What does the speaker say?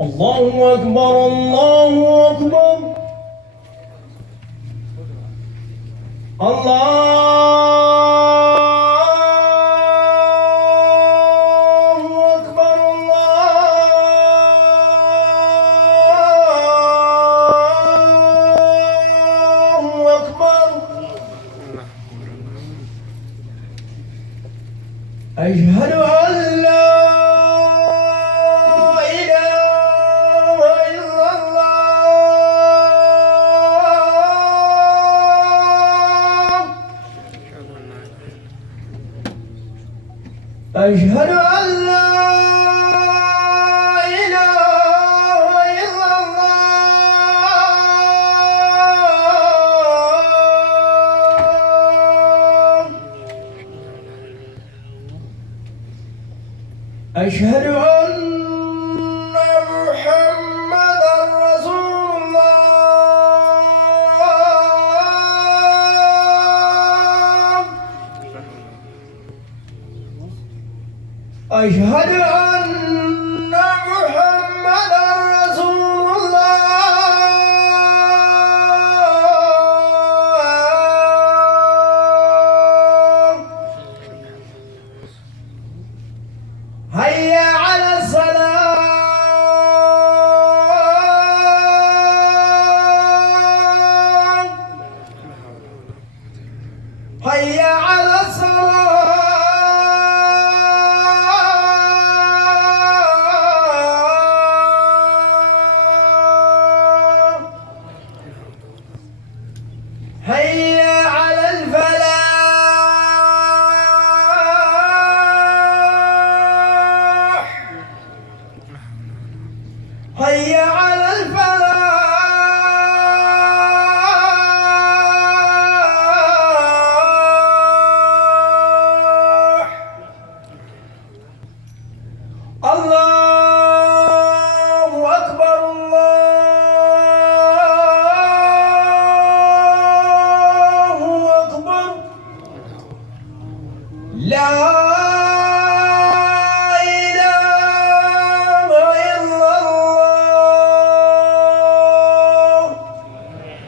الله أكبر الله أكبر الله أكبر الله أكبر أشهد أن لا أشهد أن لا إله إلا الله أشهد أن محمدا رسول الله أشهد أن محمدا رسول الله هيا على الصلاة هيا على الصلاة هيا على الفلاح هيا على الفلاح الله أكبر الله أكبر لا